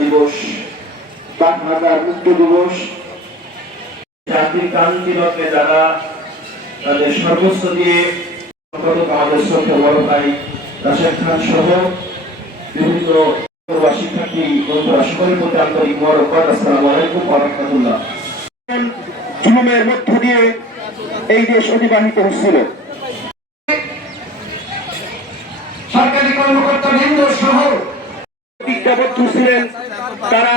দিবস পাঁচ হাজার মুক্ত দিবস। জাতির ক্রান্তি লগ্নে যারা তাদের সর্বোচ্চ দিয়ে আমাদের সবচেয়ে বড় ভাই রাশেদ খান সহ বিভিন্ন পড়ুয়া শিক্ষার্থী বন্ধুরা সকলের প্রতি আন্তরিক মোবারকবাদ আসসালামু আলাইকুম ওয়া রাহমাতুল্লাহ জুলুমের মধ্য দিয়ে এই দেশ অতিবাহিত হচ্ছিল। সরকারি কর্মকর্তা বৃন্দ সহ ছিলেন। তারা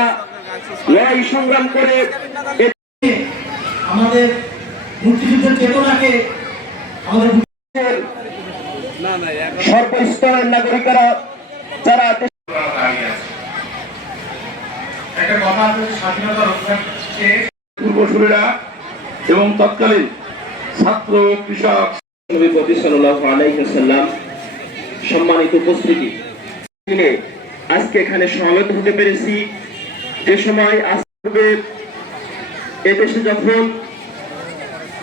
লড়াই সংগ্রাম করে আমাদের মুক্তিযুদ্ধের চেতনাকে আমাদের সর্বস্তরের নাগরিকেরা যারা পূর্বসূরীরা এবং তৎকালীন ছাত্র, কৃষক সম্মানিত উপস্থিতি। দিনে আজকে এখানে সমবেত হতে পেরেছি। যে সময় আজ পূর্বে এদেশে যখন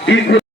দীর্ঘ